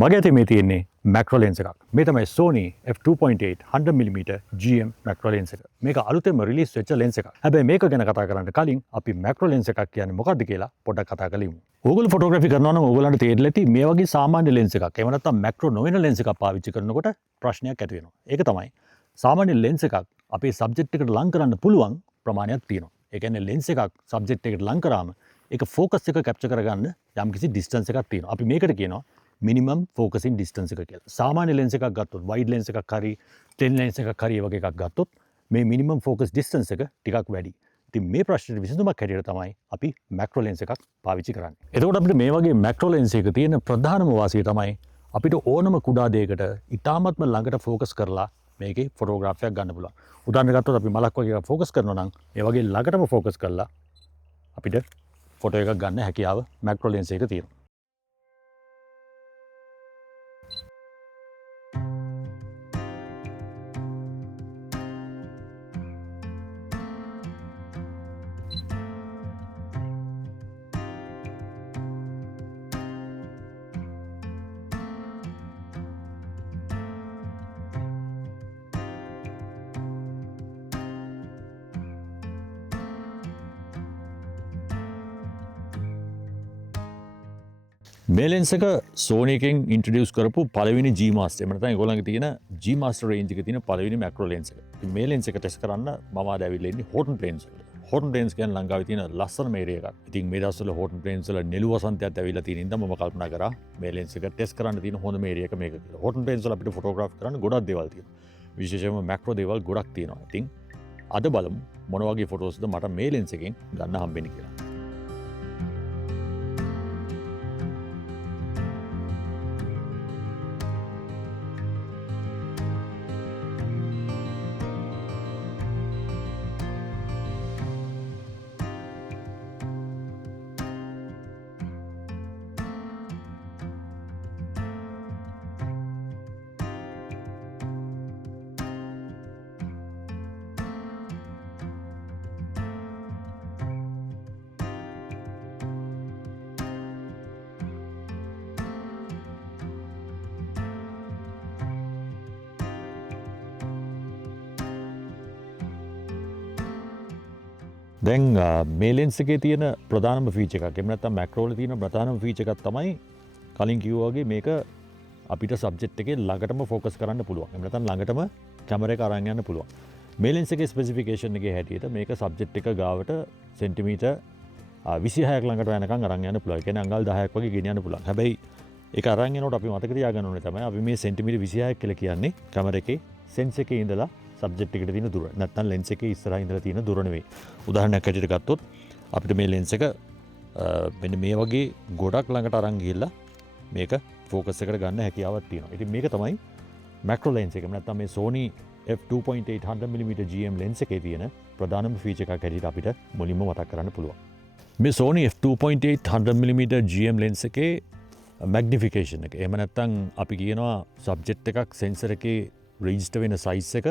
මගේ අතේ මේ තියෙන්නේ මැක්‍රෝ ලෙන්ස් එකක්. මේ තමයි Sony f2.8 100mm GM macro lens එක. මේක අලුතෙන්ම රිලීස් වෙච්ච ලෙන්ස් එකක්. හැබැයි මේක ගැන කතා කරන්න කලින් අපි මැක්‍රෝ ලෙන්ස් එකක් කියන්නේ මොකක්ද කියලා පොඩ්ඩක් කතා කරමු. ඕගොල්ලෝ ෆොටෝග්‍රැෆි කරනවා නම් ඕගොල්ලන්ට තේරෙලා ඇති මේ වගේ සාමාන්‍ය ලෙන්ස් එකක්. එහෙම නැත්නම් මැක්‍රෝ නොවන ලෙන්ස් එකක් පාවිච්චි කරනකොට ප්‍රශ්නයක් ඇති වෙනවා. ඒක තමයි සාමාන්‍ය ලෙන්ස් එකක් අපේ සබ්ජෙක්ට් එකට ලං කරන්න පුළුවන් ප්‍රමාණයක් තියෙනවා. ඒ කියන්නේ ලෙන්ස් එකක් සබ්ජෙක්ට් එකට ලං කරාම ඒක ෆෝකස් එක කැප්චර් කරගන්න යම්කිසි ඩිස්ටන්ස් එකක් තියෙනවා. අපි මේකට කියනවා මිනිමම් ෆෝකසින් ඩිස්ටන්ස් එක කියලා. සාමාන්‍ය ලෙන්ස් එකක් ගත්තොත් වයිඩ් ලෙන්ස් එකක් හරි ටෙන් ලෙන්ස් එකක් හරි වගේ එකක් ගත්තොත් මේ මිනිමම් ෆෝකස් ඩිස්ටන්ස් එක ටිකක් වැඩි. ඉතින් මේ ප්‍රශ්නෙට විසඳුමක් හැටියට තමයි අපි මැක්‍රෝ ලෙන්ස් එකක් පාවිච්චි කරන්නේ. එතකොට අපිට මේ වගේ මැක්‍රෝ ලෙන්ස් එකක තියෙන ප්‍රධානම වාසිය තමයි අපිට ඕනම කුඩා දෙයකට ඉතාමත්ම ළඟට ෆෝකස් කරලා මේකේ ෆොටෝග්‍රාෆියක් ගන්න පුළුවන්. උදාහරණයක් ගත්තොත් අපි මලක් වගේ එකක් ෆෝකස් කරනවා නම් ඒ වගේ ළඟටම ෆෝකස් කරලා අපිට ෆොටෝ එකක් ගන්න හැකියාව මැක්‍රෝ ලෙන්ස් එකක තියෙනවා. මේ ලෙන්ස් එක Sony එකෙන් ඉන්ට්‍රොඩියුස් කරපු පළවෙනි G Master. එහෙම නැත්නම් ඒගොල්ලන්ගේ තියෙන G Master රේන්ජ් එකේ තියෙන පළවෙනි මැක්‍රෝ ලෙන්ස් එක. ඉතින් මේ ලෙන්ස් එක ටෙස්ට් කරන්න මම ආද ඇවිල්ලා ඉන්නේ Horton Plains වල. Horton Plains කියන්නේ ලංකාවේ තියෙන ලස්සනම ඒරියා එකක්. ඉතින් මේ දවස්වල Horton Plains වල නෙළු වසන්තයත් ඇවිල්ලා තියෙන ඉඳන් මම කල්පනා කරා මේ ලෙන්ස් එක ටෙස්ට් කරන්න තියෙන හොඳම ඒරියා එක මේක කියලා. Horton Plains වල අපිට ෆොටෝග්‍රාෆ් කරන්න ගොඩක් දේවල් තියෙනවා. විශේෂයෙන්ම මැක්‍රෝ දේවල් ගොඩක් තියෙනවා. ඉතින් අද බලමු මොන වගේ ෆොටෝස්ද මට මේ ලෙන්ස් එකෙන් ගන්න හම්බෙන්නේ කියලා. දැන් මේ ලෙන්ස් එකේ තියෙන ප්‍රධානම ෆීචර් එකක්. එහෙම නැත්නම් මැක්‍රෝ වල තියෙන ප්‍රධානම ෆීචර් එකක් තමයි කලින් කිව්වා වගේ මේක අපිට සබ්ජෙක්ට් එකේ ළඟටම ෆෝකස් කරන්න පුළුවන්. එහෙම නැත්නම් ළඟටම කැමරා එක අරන් යන්න පුළුවන්. මේ ලෙන්ස් එකේ ස්පෙસિෆිකේෂන් එකේ හැටියට මේක සබ්ජෙක්ට් එක ගාවට සෙන්ටිමීටර් 26ක් ළඟට යනකම් අරන් යන්න පුළුවන්. ඒ කියන්නේ අඟල් 10ක් වගේ ගෙන යන්න පුළුවන්. හැබැයි ඒක අරන් යනකොට අපි මතක තියාගන්න ඕනේ තමයි අපි මේ සෙන්ටිමීටර් 26ක් කියලා කියන්නේ කැමරා එකේ සෙන්ස් එකේ ඉඳලා සබ්ජෙක්ට් එකට තියෙන දුර. නැත්නම් ලෙන්ස් එකේ ඉස්සරහා ඉඳලා තියෙන දුර නෙවෙයි. උදාහරණයක් ඇටියට ගත්තොත් අපිට මේ ලෙන්ස් එක මෙන්න මේ වගේ ගොඩක් ළඟට අරන් ගිහිල්ලා මේක ෆෝකස් එකට ගන්න හැකියාවක් තියෙනවා. ඉතින් මේක තමයි මැක්‍රෝ ලෙන්ස් එක. නැත්නම් මේ Sony f2.8 100mm GM lens එකේ තියෙන ප්‍රධානම ෆීචර් එකක් ඇටියට අපිට මුලින්ම මතක් කරන්න පුළුවන්. මේ Sony f2.8 100mm GM lens එකේ මැග්නිෆිකේෂන් එක. එහෙම නැත්නම් අපි කියනවා සබ්ජෙක්ට් එකක් සෙන්සර් එකේ රෙජිස්ටර් වෙන සයිස් එක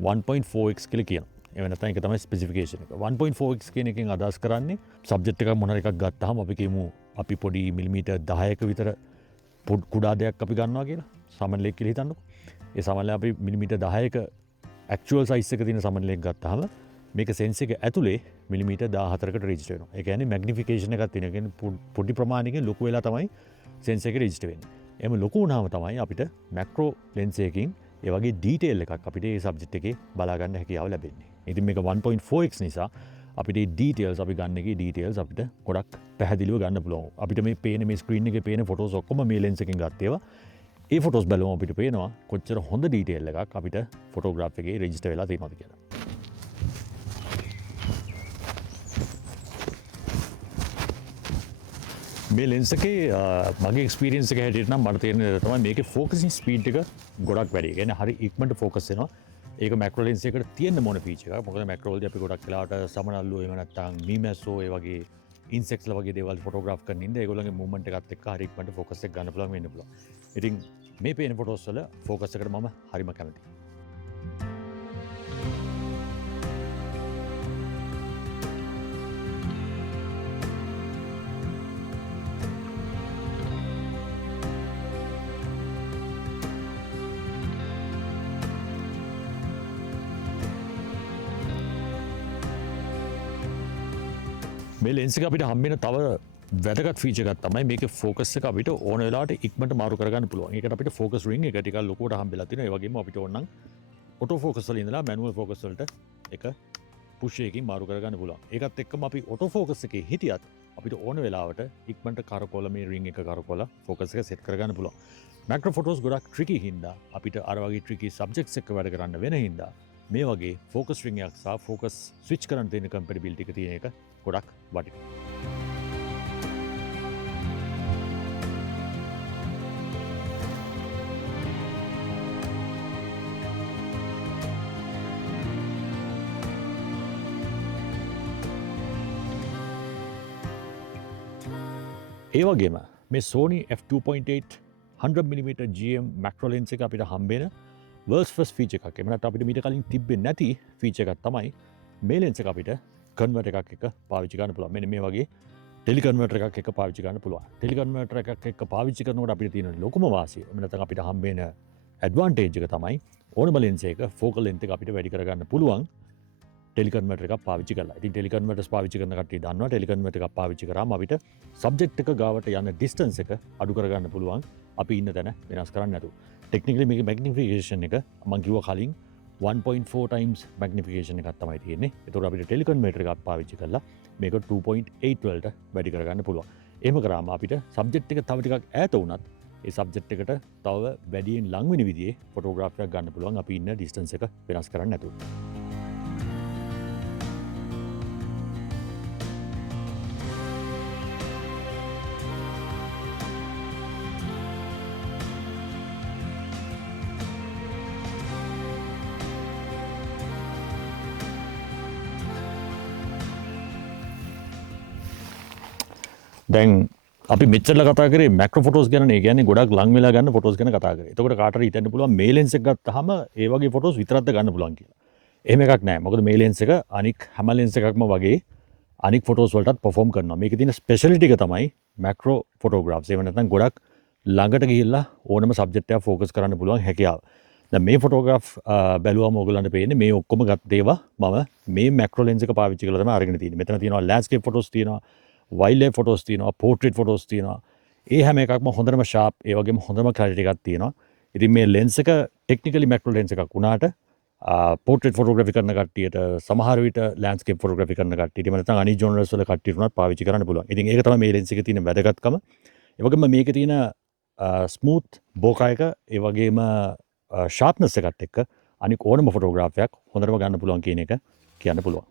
1.4x කියලා කියනවා. එහෙම නැත්නම් ඒක තමයි ස්පෙસિෆිකේෂන් එක. 1.4x කියන එකෙන් අදහස් කරන්නේ සබ්ජෙක්ට් එකක් මොන එකක් ගත්තාම අපි කියමු අපි පොඩි මිලිමීටර් 10ක විතර කුඩා දෙයක් අපි ගන්නවා කියලා. සමනලයක් කියලා හිතන්නකෝ. ඒ සමනලය අපි මිලිමීටර් 10ක ඇක්චුවල් සයිස් එක තියෙන සමනලයක් ගත්තාම මේක සෙන්ස් එක ඇතුලේ මිලිමීටර් 14කට රෙජිස්ටර් වෙනවා. ඒ කියන්නේ මැග්නිෆිකේෂන් එකක් තියෙනවා. ඒ කියන්නේ පොඩි ප්‍රමාණයකින් ලොකු වෙලා තමයි සෙන්ස් එක රෙජිස්ටර් වෙන්නේ. එහෙම ලොකු වුණාම තමයි අපිට මැක්‍රෝ ලෙන්ස් එකකින් ඒ වගේ ඩීටේල් එකක් අපිට ඒ සබ්ජෙක්ට් එකේ බලා ගන්න හැකියාව ලැබෙන්නේ. ඉතින් මේක 1.4x නිසා අපිට මේ ඩීටේල්ස් අපි ගන්න එකේ ඩීටේල්ස් අපිට ගොඩක් පැහැදිලිව ගන්න පුළුවන්. අපිට මේ පේන මේ ස්ක්‍රීන් එකේ පේන ෆොටෝස් ඔක්කොම මේ ලෙන්ස් එකෙන් ගත්ත ඒවා. ඒ ෆොටෝස් බලුවම අපිට පේනවා කොච්චර හොඳ ඩීටේල් එකක් අපිට ෆොටෝග්‍රාෆ් එකේ රෙජිස්ටර් වෙලා තියෙනවද කියලා. මේ ලෙන්ස් එකේ මගේ එක්ස්පීරියන්ස් එක හැටියට නම් මට තේරෙන දේ තමයි මේකේ ෆෝකසින් ස්පීඩ් එක ගොඩක් වැඩි. ඒ කියන්නේ හරි ඉක්මනට ෆෝකස් වෙනවා. ඒක මැක්‍රෝ ලෙන්ස් එකකට තියෙන මොන ෆීචර් එකක්. මොකද මැක්‍රෝ වලදී අපි ගොඩක් වෙලාවට සමනල්ලු එහෙම නැත්නම් මීමැස්සෝ ඒ වගේ ඉන්සෙක්ට්ස්ලා වගේ දේවල් ෆොටෝග්‍රාෆ් කරන ඉඳ ඒගොල්ලන්ගේ මූවමන්ට් එකත් එක්ක හරි ඉක්මනට ෆෝකස් එක ගන්න පුළුවන් වෙන්න පුළුවන්. ඉතින් මේ පේන ෆොටෝස් වල ෆෝකස් එකට මම හරිම කැමතියි. මේ ලෙන්ස් එක අපිට හම්බෙන තව වැදගත් ෆීචර් එකක් තමයි මේකේ ෆෝකස් එක අපිට ඕන වෙලාවට ඉක්මනට මාරු කරගන්න පුළුවන්. ඒකට අපිට ෆෝකස් රින් එක ටිකක් ලොකුවට හම්බෙලා තියෙනවා. ඒ වගේම අපිට ඕන නම් ඔටෝ ෆෝකස් වල ඉඳලා මැනුවල් ෆෝකස් වලට එක පුෂ් එකකින් මාරු කරගන්න පුළුවන්. ඒකත් එක්කම අපි ඔටෝ ෆෝකස් එකේ හිටියත් අපිට ඕන වෙලාවට ඉක්මනට කරකවල මේ රින් එක කරකවල ෆෝකස් එක සෙට් කරගන්න පුළුවන්. මැක්‍රෝ ෆොටෝස් ගොඩක් ට්‍රිකි හින්දා අපිට අර වගේ ට්‍රිකි සබ්ජෙක්ට්ස් එක්ක වැඩ කරන්න වෙන හින්දා මේ වගේ ෆෝකස් රින් එකක් සහ ෆෝකස් ස්විච් කරන්න තියෙන කම්පැටිබිලිටි එක තියෙන එක ගොඩක් වටිනවා. ඒ වගේම මේ Sony f2.8 100mm GM macro lens එක අපිට හම්බෙන world's first feature එකක්. එහෙම නැත්නම් අපිට මීට කලින් තිබෙන්නේ නැති feature එකක් තමයි මේ lens එක අපිට converter එකක් එක්ක පාවිච්චි කරන්න පුළුවන්. මෙන්න මේ වගේ tele converter එකක් එක්ක පාවිච්චි කරන්න පුළුවන්. tele converter එකක් එක්ක පාවිච්චි කරනකොට අපිට තියෙන ලොකුම වාසිය එහෙම නැත්නම් අපිට හම්බෙන advantage එක තමයි ඕනම lens එක focal length එක අපිට වැඩි කරගන්න පුළුවන්. ටෙලිකන්වර්ටර් එකක් පාවිච්චි කරලා. ඉතින් ටෙලිකන්වර්ටර්ස් පාවිච්චි කරන කට්ටිය දන්නවා ටෙලිකන්වර්ටර් එකක් පාවිච්චි කරාම අපිට සබ්ජෙක්ට් එක ගාවට යන ඩිස්ටන්ස් එක අඩු කරගන්න පුළුවන්. අපි ඉන්න තැන වෙනස් කරන්න නැතුව. ටෙක්නිකලි මේකේ මැග්නිෆිකේෂන් එක මම කිව්වා කලින් 1.4 times මැග්නිෆිකේෂන් එකක් තමයි තියෙන්නේ. ඒතකොට අපිට ටෙලිකන්වර්ටර් එකක් පාවිච්චි කරලා මේක 2.8 වලට වැඩි කරගන්න පුළුවන්. එහෙම කරාම අපිට සබ්ජෙක්ට් එක තව ටිකක් ඈත වුණත් ඒ සබ්ජෙක්ට් එකට තව වැඩියෙන් ලං වෙන විදිහේ ෆොටෝග්‍රාෆ් එකක් ගන්න පුළුවන් අපි ඉන්න ඩිස්ටන්ස් එක වෙනස් කරන්න නැතුව. දැන් අපි මෙච්චර කතා කරේ මැක්‍රෝ ෆොටෝස් ගැන නේ. කියන්නේ ගොඩක් ලං වෙලා ගන්න ෆොටෝස් ගැන කතා කරේ. එතකොට කාටට හිතන්න පුළුවන් මේ ලෙන්ස් එක ගත්තාම ඒ වගේ ෆොටෝස් විතරක්ද ගන්න පුළුවන් කියලා. එහෙම එකක් නැහැ. මොකද මේ ලෙන්ස් එක අනික් හැම ලෙන්ස් එකක්ම වගේ අනික් ෆොටෝස් වලටත් පර්ෆෝම් කරනවා. මේකේ තියෙන ස්පෙෂලිටි එක තමයි මැක්‍රෝ ෆොටෝග්‍රාෆ්ස්. එහෙම නැත්නම් ගොඩක් ළඟට ගිහිල්ලා ඕනම සබ්ජෙක්ට් එකක් ෆෝකස් කරන්න පුළුවන් හැකියාව. දැන් මේ ෆොටෝග්‍රාෆ් බැලුවම ඔයගලන්ට පේන්නේ මේ ඔක්කොම ගත් දේවා මම මේ මැක්‍රෝ ලෙන්ස් එක පාවිච්චි කරලා තමයි අරගෙන තියෙන්නේ. මෙතන තියෙනවා ලෑන්ඩ්ස්කේප් ෆොටෝස් තියෙනවා, වයිල්ඩ් ෆොටෝස් තියෙනවා, පෝර්ට්‍රේට් ෆොටෝස් තියෙනවා. ඒ හැම එකක්ම හොඳටම ෂාප්, ඒ වගේම හොඳම ක්ලැරිටි එකක් තියෙනවා. ඉතින් මේ ලෙන්ස් එක ටෙක්නිකලි මැක්‍රෝ ලෙන්ස් එකක් වුණාට පෝර්ට්‍රේට් ෆොටෝග්‍රැෆි කරන කට්ටියට, සමහර විට ලෑන්ඩ්ස්කේප් ෆොටෝග්‍රැෆි කරන කට්ටියට, එහෙම නැත්නම් අනිත් ජෝනර්ස් වල කට්ටියට උනත් පාවිච්චි කරන්න පුළුවන්. ඉතින් ඒක තමයි මේ ලෙන්ස් එකේ තියෙන වැදගත්කම. ඒ වගේම මේකේ තියෙන ස්මූත් බෝකා එක, ඒ වගේම ෂාර්ප්නස් එකත් එක්ක අනික ඕනම ෆොටෝග්‍රාෆ් එකක් හොඳටම ගන්න පුළුවන් කියන එක කියන්න පුළුවන්.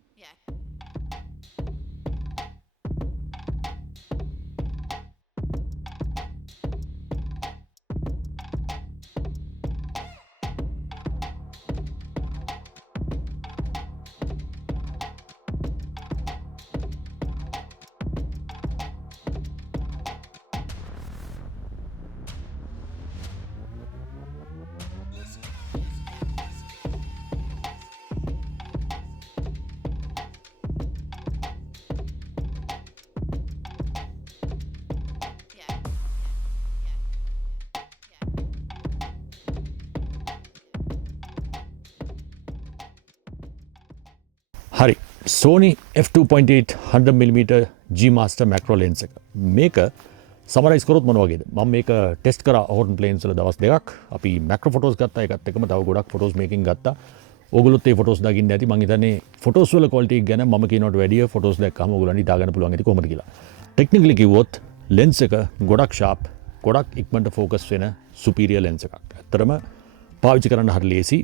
හරි, Sony f2.8 100mm G Master macro lens එක. මේක සමරයිස් කරොත් මොන වගේද? මම මේක ටෙස්ට් කරා හෝටන් ප්ලේන්ස් වල දවස් දෙකක්. අපි මැක්‍රෝ ෆොටෝස් ගත්තා, ඒකත් එක්කම තව ගොඩක් ෆොටෝස් මේකින් ගත්තා. ඕගොල්ලොත් ඒ ෆොටෝස් දකින්න ඇති. මම හිතන්නේ ෆොටෝස් වල ක්වොලිටි එක ගැන මම කියනවට වැඩිය ෆොටෝස් දැක්කම ඕගොල්ලන්ට හිතා ගන්න පුළුවන් ඇති කොහොමද කියලා. ටෙක්නිකලි කිව්වොත් ලෙන්ස් එක ගොඩක් ෂාප්, ගොඩක් ඉක්මනට ෆෝකස් වෙන සුපීරියර් ලෙන්ස් එකක්. ඇත්තටම පාවිච්චි කරන්න හරි ලේසි.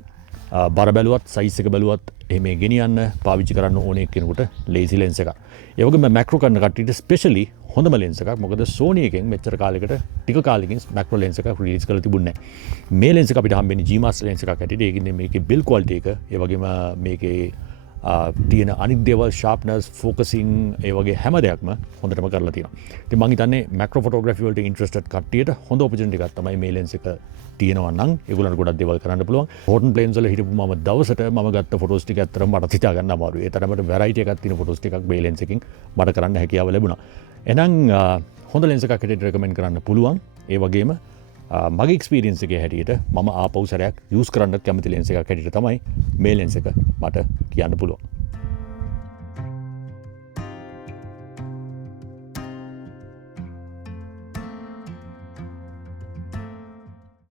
බර බැලුවත්, සයිස් එක බැලුවත් එහෙම ගෙනියන්න පාවිච්චි කරන්න ඕනේ කෙනෙකුට ලේසි ලෙන්ස් එකක්. ඒ වගේම මැක්‍රෝ කරන කට්ටියට ස්පෙෂලි හොඳම ලෙන්ස් එකක්. මොකද Sony එකෙන් මෙච්චර කාලයකට ටික කාලෙකින් මැක්‍රෝ ලෙන්ස් එකක් රිලීස් කරලා තිබුණේ නැහැ. මේ ලෙන්ස් එක අපිට හම්බෙන්නේ G Master ලෙන්ස් එකක් හැටියට. ඒ කියන්නේ මේකේ බිල් ක්වොලිටි එක, ඒ වගේම මේකේ තියෙන අනිත් දේවල්, ෂාර්ප්නස්, ෆෝකසින්, ඒ වගේ හැම දෙයක්ම හොඳටම කරලා තියෙනවා. ඉතින් මම හිතන්නේ මැක්‍රෝ ෆොටෝග්‍රැෆි වලට ඉන්ට්‍රෙස්ටඩ් කට්ටියට හොඳ ඔපචුනිටි එකක් තමයි මේ ලෙන්ස් එක තියෙනවා නම් ඒගොල්ලන්ට ගොඩක් දේවල් කරන්න පුළුවන්. හෝටන් ප්ලේන්ස් වල හිටපු මම දවසට මම ගත්ත ෆොටෝස් ටික ඇත්තටම මට හිතා ගන්න අමාරුයි. ඒ තරමට වැරයිටි එකක් තියෙන ෆොටෝස් ටිකක් මේ ලෙන්ස් එකකින් මට කරන්න හැකියාව ලැබුණා. එහෙනම් හොඳ ලෙන්ස් එකක් හැටියට රෙකමෙන්ඩ් කරන්න පුළුවන්. ඒ වගේම මගේ එක්ස්පීරියන්ස් එකේ හැටියට මම ආපහු සැරයක් යූස් කරන්නත් කැමති ලෙන්ස් එකක් හැටියට තමයි මේ ලෙන්ස් එක මට කියන්න පුළුවන්.